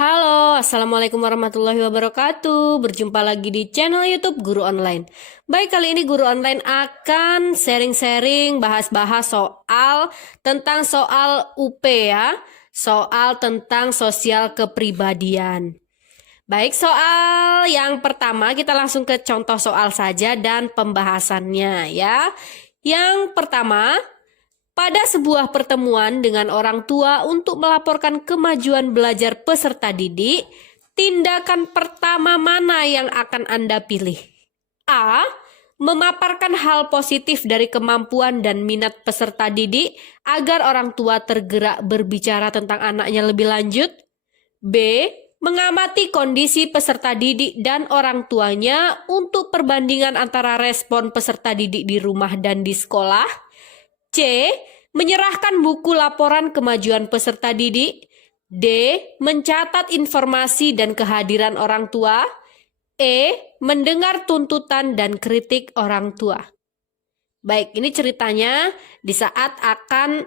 Halo, Assalamualaikum warahmatullahi wabarakatuh. Berjumpa lagi di channel YouTube Guru Online. Baik, kali ini Guru Online akan sharing-sharing, bahas-bahas tentang soal UP ya. Soal tentang sosial kepribadian. Baik, soal yang pertama kita langsung ke contoh soal saja dan pembahasannya ya. Yang pertama, pada sebuah pertemuan dengan orang tua untuk melaporkan kemajuan belajar peserta didik, tindakan pertama mana yang akan Anda pilih? A. Memaparkan hal positif dari kemampuan dan minat peserta didik agar orang tua tergerak berbicara tentang anaknya lebih lanjut. B. Mengamati kondisi peserta didik dan orang tuanya untuk perbandingan antara respon peserta didik di rumah dan di sekolah. C. Menyerahkan buku laporan kemajuan peserta didik. D. Mencatat informasi dan kehadiran orang tua. E. Mendengar tuntutan dan kritik orang tua. Baik, ini ceritanya di saat akan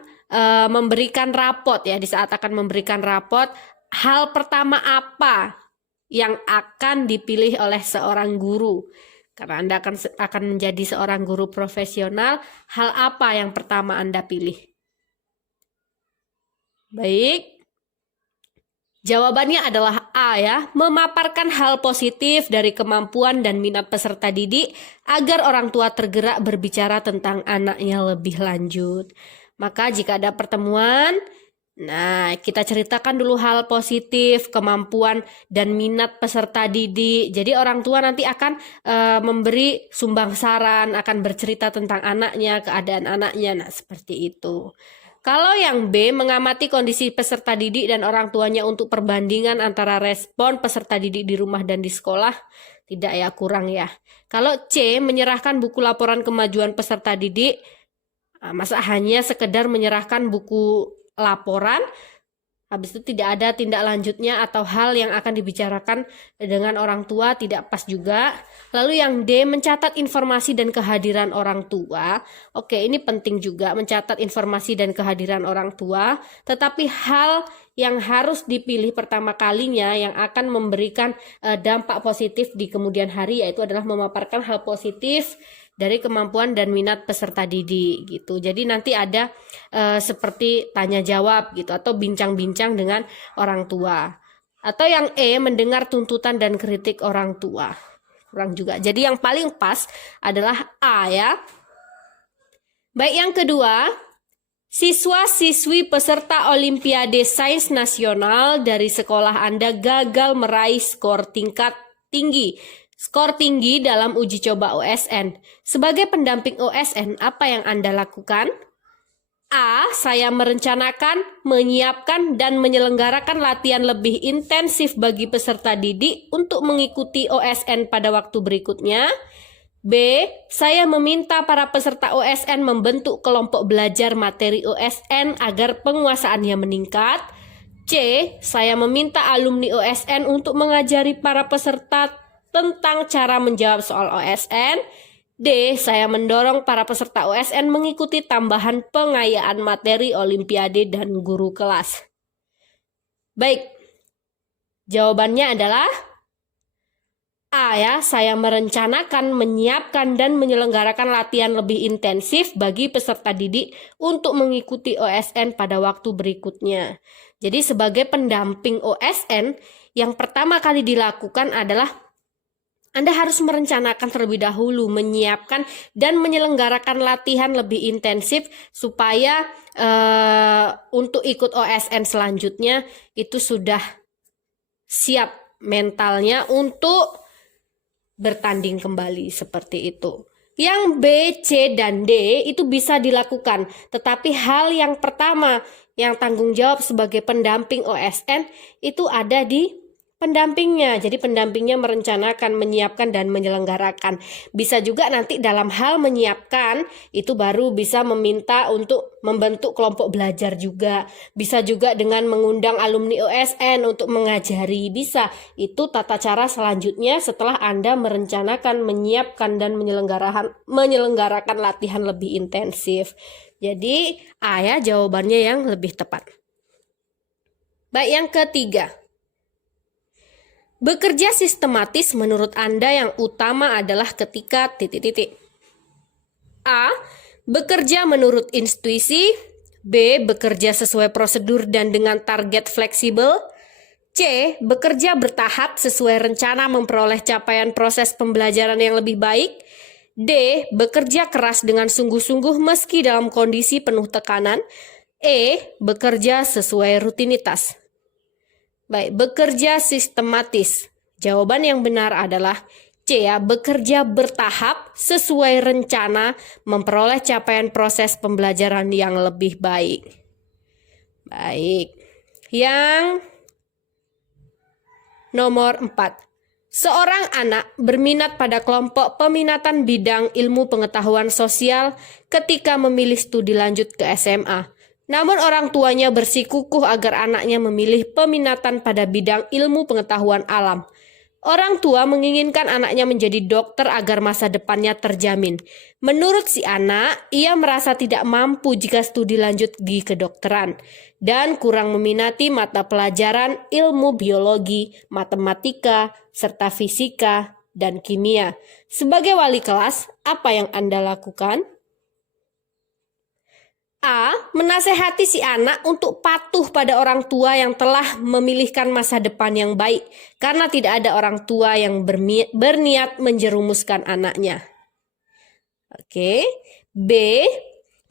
memberikan rapot ya. Di saat akan memberikan rapot, hal pertama apa yang akan dipilih oleh seorang guru? Karena Anda akan menjadi seorang guru profesional, hal apa yang pertama Anda pilih? Baik, jawabannya adalah A ya, memaparkan hal positif dari kemampuan dan minat peserta didik agar orang tua tergerak berbicara tentang anaknya lebih lanjut. Maka jika ada pertemuan, kita ceritakan dulu hal positif, kemampuan dan minat peserta didik. Jadi orang tua nanti akan memberi sumbang saran, akan bercerita tentang anaknya, keadaan anaknya. Nah, seperti itu. Kalau yang B, mengamati kondisi peserta didik dan orang tuanya untuk perbandingan antara respon peserta didik di rumah dan di sekolah, tidak ya, kurang ya. Kalau C, menyerahkan buku laporan kemajuan peserta didik, masa hanya sekedar menyerahkan buku laporan, habis itu tidak ada tindak lanjutnya atau hal yang akan dibicarakan dengan orang tua, tidak pas juga. Lalu yang D, mencatat informasi dan kehadiran orang tua. Oke, ini penting juga, mencatat informasi dan kehadiran orang tua, tetapi hal yang harus dipilih pertama kalinya yang akan memberikan dampak positif di kemudian hari, yaitu adalah memaparkan hal positif dari kemampuan dan minat peserta didik gitu. Jadi nanti ada seperti tanya jawab gitu atau bincang-bincang dengan orang tua. Atau yang E, mendengar tuntutan dan kritik orang tua. Kurang juga. Jadi yang paling pas adalah A ya. Baik, yang kedua, siswa-siswi peserta Olimpiade Sains Nasional dari sekolah Anda gagal meraih skor tinggi dalam uji coba OSN. Sebagai pendamping OSN, apa yang Anda lakukan? A. Saya merencanakan, menyiapkan, dan menyelenggarakan latihan lebih intensif bagi peserta didik untuk mengikuti OSN pada waktu berikutnya. B. Saya meminta para peserta OSN membentuk kelompok belajar materi OSN agar penguasaannya meningkat. C. Saya meminta alumni OSN untuk mengajari para peserta tentang cara menjawab soal OSN. D. Saya mendorong para peserta OSN mengikuti tambahan pengayaan materi Olimpiade dan guru kelas. Baik, jawabannya adalah A ya, saya merencanakan, menyiapkan, dan menyelenggarakan latihan lebih intensif bagi peserta didik untuk mengikuti OSN pada waktu berikutnya. Jadi sebagai pendamping OSN, yang pertama kali dilakukan adalah Anda harus merencanakan terlebih dahulu, menyiapkan dan menyelenggarakan latihan lebih intensif supaya untuk ikut OSN selanjutnya itu sudah siap mentalnya untuk bertanding kembali seperti itu. Yang B, C, dan D itu bisa dilakukan, tetapi hal yang pertama yang tanggung jawab sebagai pendamping OSN itu ada di pendampingnya. Jadi pendampingnya merencanakan, menyiapkan, dan menyelenggarakan. Bisa juga nanti dalam hal menyiapkan itu baru bisa meminta untuk membentuk kelompok belajar juga. Bisa juga dengan mengundang alumni OSN untuk mengajari. Bisa. Itu tata cara selanjutnya setelah Anda merencanakan, menyiapkan, dan menyelenggarakan latihan lebih intensif. Jadi A ya, jawabannya yang lebih tepat. Baik, yang ketiga, Bekerja sistematis menurut Anda yang utama adalah ketika titik-titik. A. Bekerja menurut intuisi. B. Bekerja sesuai prosedur dan dengan target fleksibel. C. Bekerja bertahap sesuai rencana memperoleh capaian proses pembelajaran yang lebih baik. D. Bekerja keras dengan sungguh-sungguh meski dalam kondisi penuh tekanan. E. Bekerja sesuai rutinitas. Baik, bekerja sistematis. Jawaban yang benar adalah C ya, bekerja bertahap sesuai rencana memperoleh capaian proses pembelajaran yang lebih baik. Baik. Yang nomor 4. Seorang anak berminat pada kelompok peminatan bidang ilmu pengetahuan sosial ketika memilih studi lanjut ke SMA. Namun orang tuanya bersikukuh agar anaknya memilih peminatan pada bidang ilmu pengetahuan alam. Orang tua menginginkan anaknya menjadi dokter agar masa depannya terjamin. Menurut si anak, ia merasa tidak mampu jika studi lanjut di kedokteran dan kurang meminati mata pelajaran ilmu biologi, matematika, serta fisika dan kimia. Sebagai wali kelas, apa yang Anda lakukan? A. Menasehati si anak untuk patuh pada orang tua yang telah memilihkan masa depan yang baik karena tidak ada orang tua yang berniat menjerumuskan anaknya. Oke. B.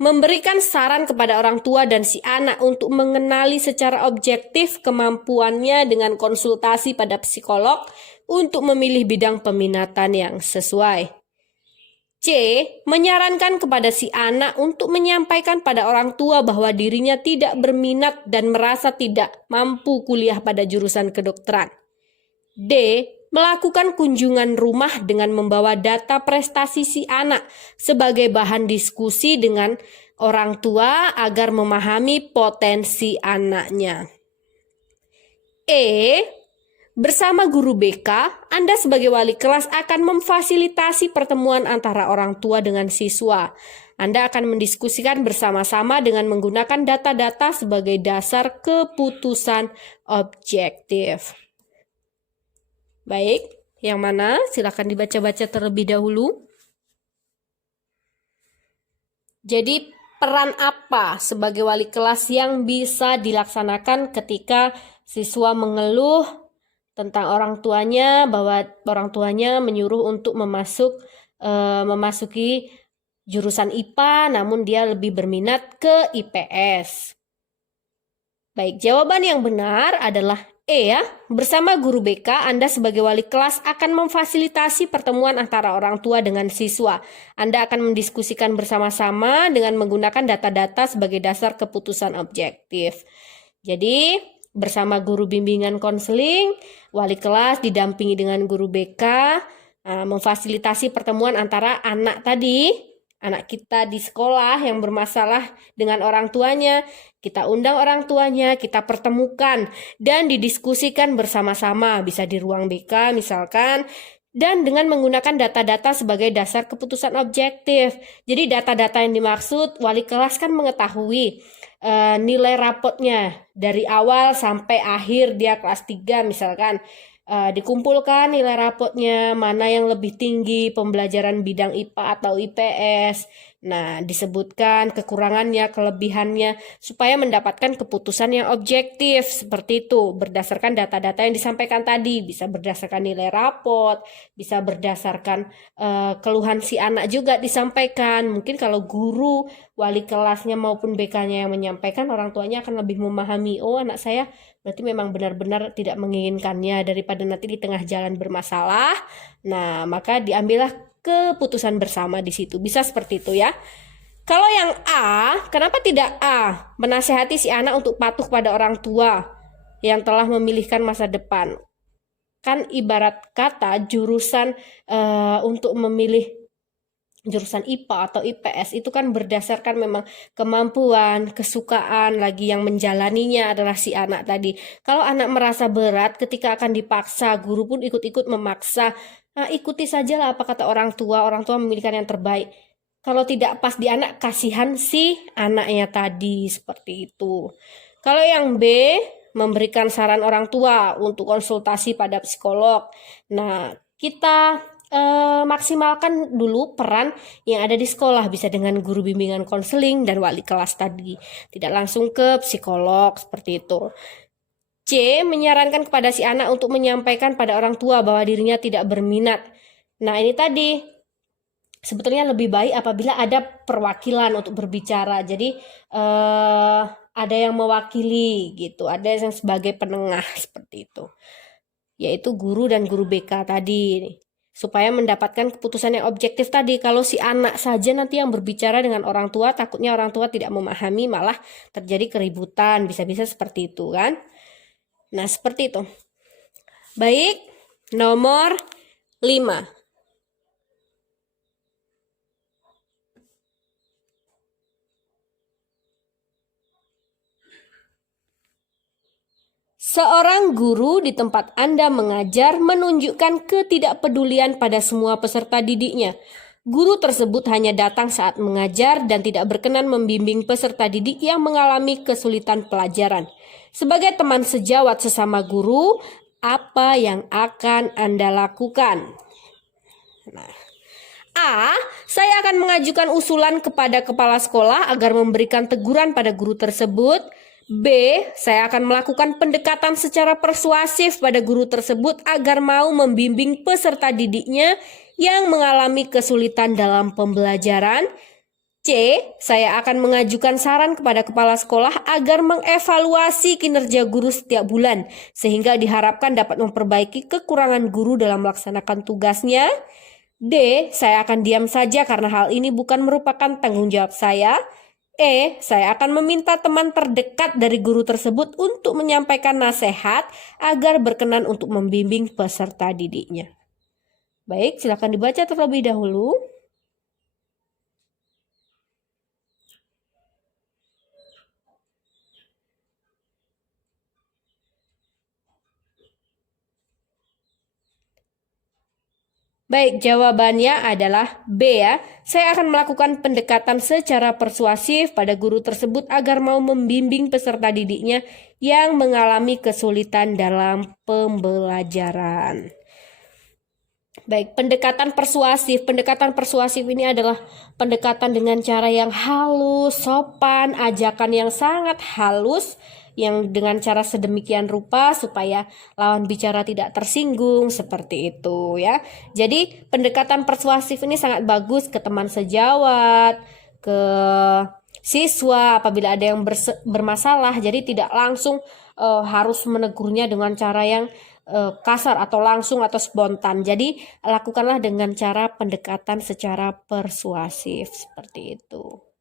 Memberikan saran kepada orang tua dan si anak untuk mengenali secara objektif kemampuannya dengan konsultasi pada psikolog untuk memilih bidang peminatan yang sesuai. C. Menyarankan kepada si anak untuk menyampaikan pada orang tua bahwa dirinya tidak berminat dan merasa tidak mampu kuliah pada jurusan kedokteran. D. Melakukan kunjungan rumah dengan membawa data prestasi si anak sebagai bahan diskusi dengan orang tua agar memahami potensi anaknya. E. Bersama guru BK, Anda sebagai wali kelas akan memfasilitasi pertemuan antara orang tua dengan siswa. Anda akan mendiskusikan bersama-sama dengan menggunakan data-data sebagai dasar keputusan objektif. Baik, yang mana? Silakan dibaca-baca terlebih dahulu. Jadi, peran apa sebagai wali kelas yang bisa dilaksanakan ketika siswa mengeluh tentang orang tuanya, bahwa orang tuanya menyuruh untuk memasuki jurusan IPA namun dia lebih berminat ke IPS. Baik, jawaban yang benar adalah E ya. Bersama guru BK, Anda sebagai wali kelas akan memfasilitasi pertemuan antara orang tua dengan siswa. Anda akan mendiskusikan bersama-sama dengan menggunakan data-data sebagai dasar keputusan objektif. Jadi, bersama guru bimbingan konseling, wali kelas didampingi dengan guru BK, memfasilitasi pertemuan antara anak kita di sekolah yang bermasalah dengan orang tuanya. Kita undang orang tuanya, kita pertemukan dan didiskusikan bersama-sama, bisa di ruang BK misalkan, dan dengan menggunakan data-data sebagai dasar keputusan objektif. Jadi data-data yang dimaksud, wali kelas kan mengetahui nilai rapotnya dari awal sampai akhir dia kelas 3 misalkan. Dikumpulkan nilai rapotnya, mana yang lebih tinggi pembelajaran bidang IPA atau IPS. Nah, disebutkan kekurangannya, kelebihannya, supaya mendapatkan keputusan yang objektif seperti itu, berdasarkan data-data yang disampaikan tadi. Bisa berdasarkan nilai rapot, bisa berdasarkan keluhan si anak juga disampaikan. Mungkin kalau guru, wali kelasnya maupun BK-nya yang menyampaikan, orang tuanya akan lebih memahami, oh anak saya berarti memang benar-benar tidak menginginkannya, daripada nanti di tengah jalan bermasalah. Nah, maka diambillah keputusan bersama di situ. Bisa seperti itu ya. Kalau yang A, kenapa tidak A? Menasehati si anak untuk patuh pada orang tua yang telah memilihkan masa depan. Kan ibarat kata jurusan untuk memilih jurusan IPA atau IPS itu kan berdasarkan memang kemampuan, kesukaan, lagi yang menjalaninya adalah si anak tadi. Kalau anak merasa berat ketika akan dipaksa, guru pun ikut-ikut memaksa, nah, ikuti sajalah apa kata orang tua memilihkan yang terbaik. Kalau tidak pas di anak, kasihan si anaknya tadi, seperti itu. Kalau yang B, memberikan saran orang tua untuk konsultasi pada psikolog. Nah, kita maksimalkan dulu peran yang ada di sekolah, bisa dengan guru bimbingan konseling dan wali kelas tadi, tidak langsung ke psikolog seperti itu. C. Menyarankan kepada si anak untuk menyampaikan pada orang tua bahwa dirinya tidak berminat. Nah, ini tadi sebetulnya lebih baik apabila ada perwakilan untuk berbicara. Jadi ada yang mewakili gitu, ada yang sebagai penengah seperti itu, yaitu guru dan guru BK tadi, supaya mendapatkan keputusan yang objektif tadi. Kalau si anak saja nanti yang berbicara dengan orang tua, takutnya orang tua tidak memahami, malah terjadi keributan, bisa-bisa seperti itu kan. Nah, seperti itu. Baik, nomor 5. Seorang guru di tempat Anda mengajar menunjukkan ketidakpedulian pada semua peserta didiknya. Guru tersebut hanya datang saat mengajar dan tidak berkenan membimbing peserta didik yang mengalami kesulitan pelajaran. Sebagai teman sejawat sesama guru, apa yang akan Anda lakukan? A. Saya akan mengajukan usulan kepada kepala sekolah agar memberikan teguran pada guru tersebut. B. Saya akan melakukan pendekatan secara persuasif pada guru tersebut agar mau membimbing peserta didiknya yang mengalami kesulitan dalam pembelajaran. C. Saya akan mengajukan saran kepada kepala sekolah agar mengevaluasi kinerja guru setiap bulan, sehingga diharapkan dapat memperbaiki kekurangan guru dalam melaksanakan tugasnya. D. Saya akan diam saja karena hal ini bukan merupakan tanggung jawab saya. E. Saya akan meminta teman terdekat dari guru tersebut untuk menyampaikan nasihat agar berkenan untuk membimbing peserta didiknya. Baik, silakan dibaca terlebih dahulu. Baik, jawabannya adalah B ya. Saya akan melakukan pendekatan secara persuasif pada guru tersebut agar mau membimbing peserta didiknya yang mengalami kesulitan dalam pembelajaran. Baik, pendekatan persuasif. Pendekatan persuasif ini adalah pendekatan dengan cara yang halus, sopan, ajakan yang sangat halus, yang dengan cara sedemikian rupa supaya lawan bicara tidak tersinggung, seperti itu ya. Jadi pendekatan persuasif ini sangat bagus ke teman sejawat, ke siswa apabila ada yang bermasalah. Jadi tidak langsung harus menegurnya dengan cara yang kasar atau langsung atau spontan. Jadi lakukanlah dengan cara pendekatan secara persuasif seperti itu.